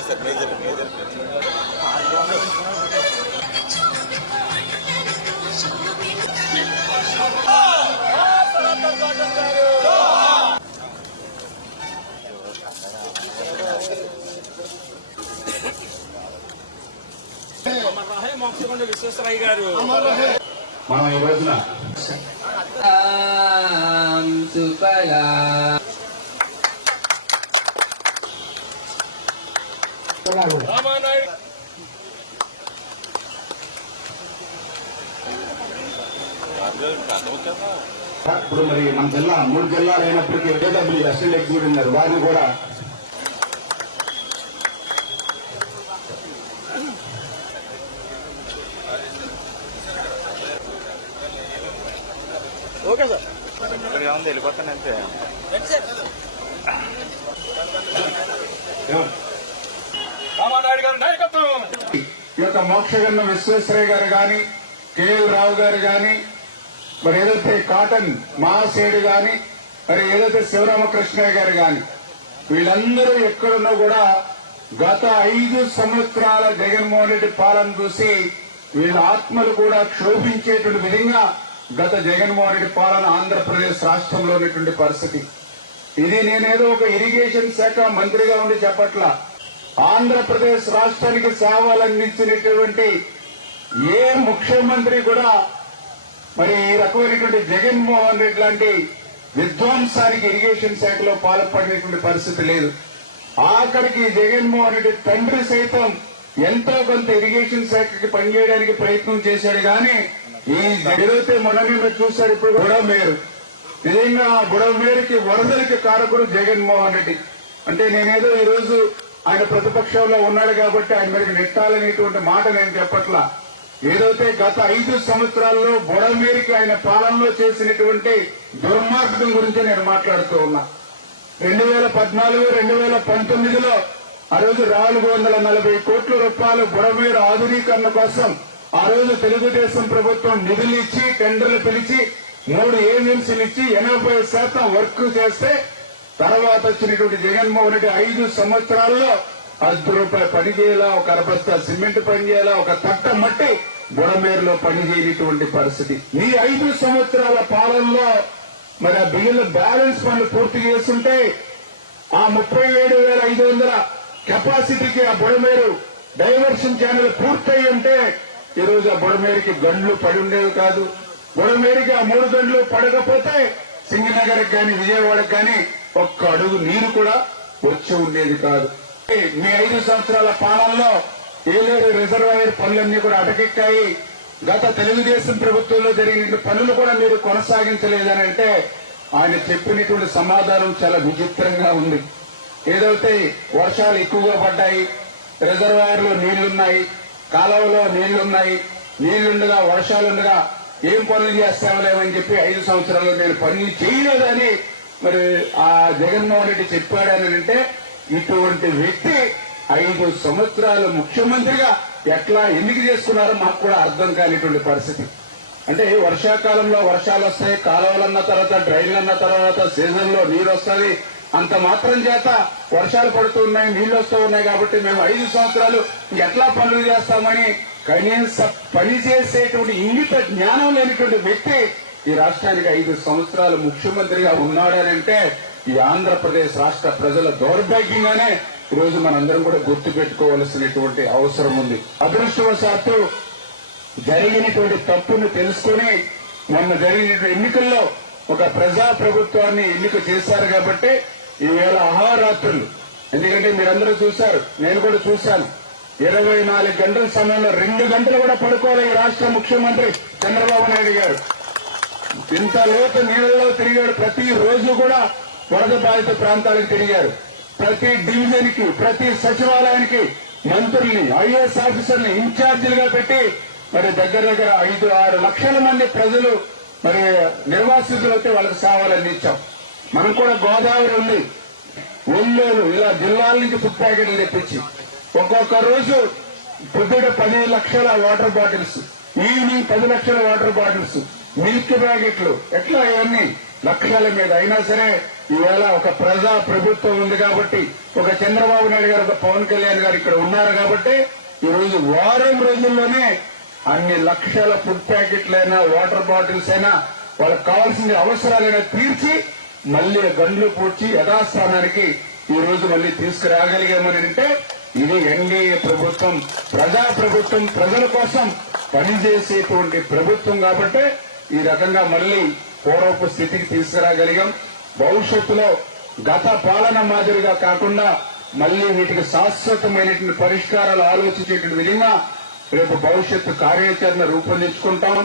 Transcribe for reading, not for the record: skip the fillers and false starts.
Major sir major major Mokshagunda Visvesvaraya గారు మనం ఈ రోజున ఇప్పుడు మరి మన జిల్లా 3 జిల్లాలు అయినప్పటికీ ఏడబ్ల్యూ అసిస్టెంట్ ఎగ్జిక్యూటివ్ ఉన్నారు, వారిని కూడా ఓకే సార్ వెళ్ళిపోతాను అంతే. ఈ యొక్క మోక్షగన్న విశ్వేశ్వరయ్య గారు గాని, కేఎల్ రావు గారు గాని, మరి ఏదైతే కాటన్ మహాసేడు గాని, మరి ఏదైతే శివరామకృష్ణయ్య గారు గాని, వీళ్ళందరూ ఎక్కడున్నా కూడా గత 5 సంవత్సరాల జగన్మోహన్ రెడ్డి పాలన చూసి వీళ్ళ ఆత్మలు కూడా క్షోభించేటువంటి విధంగా గత జగన్మోహన్ రెడ్డి పాలన ఆంధ్రప్రదేశ్ రాష్ట్రంలో ఉన్నటువంటి పరిస్థితి ఇది. నేనేదో ఒక ఇరిగేషన్ శాఖ మంత్రిగా ఉండి చెప్పట్ల, ఆంధ్రప్రదేశ్ రాష్ట్రానికి సేవలు అందించినటువంటి ఏ ముఖ్యమంత్రి కూడా మరి ఈ రకమైనటువంటి జగన్మోహన్ రెడ్డి లాంటి విధ్వంసానికి ఇరిగేషన్ శాఖలో పాల్పడినటువంటి పరిస్థితి లేదు. ఆఖరికి జగన్మోహన్ రెడ్డి తండ్రి సైతం ఎంతో కొంత ఇరిగేషన్ శాఖకి పనిచేయడానికి ప్రయత్నం చేశాడు కానీ ఈ ఏదైతే మొన్న చూశారు ఇప్పుడు బుడమేరు, నిజంగా బుడమేరుకి వరదలకి కారకుడు జగన్మోహన్ రెడ్డి. అంటే నేనేదో ఈ రోజు ఆయన ప్రతిపక్షంలో ఉన్నాడు కాబట్టి ఆయన మీదకి నెట్టాలనేటువంటి మాట నేను చెప్పట్లా. ఏదైతే గత 5 సంవత్సరాల్లో బుడమేరుకి ఆయన పాలనలో చేసినటువంటి దుర్మార్గం గురించి నేను మాట్లాడుతూ ఉన్నా. 2014, 2019లో ఆ రోజు 440 కోట్ల రూపాయలు బుడమేరు ఆధునీకరణ కోసం ఆ రోజు తెలుగుదేశం ప్రభుత్వం నిధులు ఇచ్చి టెండర్లు పిలిచి 3 ఏజెన్సీలు ఇచ్చి 80% వర్క్ చేస్తే తర్వాత వచ్చినటువంటి జగన్మోహన్ రెడ్డి 5 సంవత్సరాల్లో ₹10 పని చేయాలా, ఒక అరబస్తా సిమెంట్ పని చేయాలా, ఒక తట్ట మట్టి బుడమేరులో పని చేయనటువంటి పరిస్థితి. ఈ 5 సంవత్సరాల పాలనలో మరి ఆ బిల్లుల బ్యాలెన్స్ పనులు పూర్తి చేస్తుంటే ఆ 37,500 కెపాసిటీకి ఆ బుడమేరు డైవర్షన్ ఛానల్ పూర్తయి ఉంటే ఈ రోజు ఆ బుడమేరుకి గండ్లు పడి ఉండేవి కాదు. బుడమేరుకి ఆ 3 గంటలు పడకపోతే సింగనగర్కి కానీ విజయవాడకి కానీ ఒక్క అడుగు నీరు కూడా వచ్చి ఉండేది కాదు. మీ 5 సంవత్సరాల పాలనలో ఏలేరు రిజర్వాయర్ పనులన్నీ కూడా అటకెక్కాయి. గత తెలుగుదేశం ప్రభుత్వంలో జరిగిన పనులు కూడా మీరు కొనసాగించలేదని అంటే ఆయన చెప్పినటువంటి సమాధానం చాలా విచిత్రంగా ఉంది. ఏదైతే వర్షాలు ఎక్కువగా పడ్డాయి, రిజర్వాయర్లో నీళ్లున్నాయి, కాలువలో నీళ్లున్నాయి, నీళ్లుండగా వర్షాలుండగా ఏం పనులు చేస్తామలేమని చెప్పి 5 సంవత్సరాల్లో నేను పనులు చేయలేదని మరి ఆ జగన్మోహన్ రెడ్డి చెప్పాడని అంటే ఇటువంటి వ్యక్తి 5 సంవత్సరాలు ముఖ్యమంత్రిగా ఎట్లా ఎన్నిక చేసుకున్నారో మాకు కూడా అర్థం కానిటువంటి పరిస్థితి. అంటే వర్షాకాలంలో వర్షాలు వస్తాయి, కాలువలన్న తర్వాత డ్రైన్లు అన్న తర్వాత సీజన్ లో నీరు వస్తుంది, అంత మాత్రం చేత వర్షాలు పడుతూ ఉన్నాయి, నీళ్లు వస్తూ ఉన్నాయి కాబట్టి మేము 5 సంవత్సరాలు ఎట్లా పనులు చేస్తామని కనీస పని చేసేటువంటి ఇంగిత జ్ఞానం లేనిటువంటి వ్యక్తి ఈ రాష్ట్రానికి 5 సంవత్సరాలు ముఖ్యమంత్రిగా ఉన్నాడనంటే ఈ ఆంధ్రప్రదేశ్ రాష్ట్ర ప్రజల దౌర్భాగ్యంగానే ఈరోజు మనందరం కూడా గుర్తుపెట్టుకోవాల్సినటువంటి అవసరం ఉంది. అదృష్టవశాత్తు జరిగినటువంటి తప్పును తెలుసుకుని మొన్న జరిగిన ఎన్నికల్లో ఒక ప్రజా ప్రభుత్వాన్ని ఎన్నిక చేశారు కాబట్టి ఈవేళ అహోరాత్రులు, ఎందుకంటే మీరందరూ చూశారు, నేను కూడా చూశాను, 24 గంటల సమయంలో 2 గంటలు కూడా పడుకోవాలి ఈ రాష్ట్ర ముఖ్యమంత్రి చంద్రబాబు నాయుడు గారు. ఇంత లోతు నీళ్లలో తిరిగాడు. ప్రతి రోజు కూడా వరద బాధిత ప్రాంతాలకు తిరిగారు. ప్రతి డివిజన్ కి, ప్రతి సచివాలయానికి మంత్రుల్ని, ఐఏఎస్ ఆఫీసర్ని ఇన్ఛార్జీలుగా పెట్టి మరి దగ్గర 5-6 లక్షల మంది ప్రజలు మరి నిర్వాసితులు అయితే వాళ్ళకి సేవలు అందించాం. మనం కూడా గోదావరి ఉంది, ఒంగోలు, ఇలా జిల్లాల నుంచి ఫుడ్ ప్యాకెట్లు తెప్పించి ఒక్కొక్క రోజు పొద్దుట 10 లక్షల వాటర్ బాటిల్స్, ఈవినింగ్ 10 లక్షల వాటర్ బాటిల్స్, మిల్క్ ప్యాకెట్లు ఎట్లా ఇవన్నీ లక్షల మీద అయినా సరే ఈవేళ ఒక ప్రజా ప్రభుత్వం ఉంది కాబట్టి ఒక చంద్రబాబు నాయుడు గారు ఒక పవన్ కళ్యాణ్ గారు ఇక్కడ ఉన్నారు కాబట్టి ఈ రోజు వారం రోజుల్లోనే అన్ని లక్షల ఫుడ్ ప్యాకెట్లైనా వాటర్ బాటిల్స్ అయినా వాళ్ళకి కావాల్సిన అవసరాలైనా తీర్చి మళ్లీ గండ్లు పూడ్చి యథాస్థానానికి ఈ రోజు మళ్లీ తీసుకురాగలిగామని అంటే ఇది ఎన్డీఏ ప్రభుత్వం ప్రజా ప్రభుత్వం ప్రజల కోసం పనిచేసేటువంటి ప్రభుత్వం కాబట్టి ఈ రకంగా మళ్లీ పూర్వపు స్థితికి తీసుకురాగలిగాం. భవిష్యత్తులో గత పాలన మాదిరిగా కాకుండా మళ్లీ వీటికి శాశ్వతమైనటువంటి పరిష్కారాలు ఆలోచించేటువంటి విధంగా రేపు భవిష్యత్తు కార్యాచరణ రూపొందించుకుంటాం.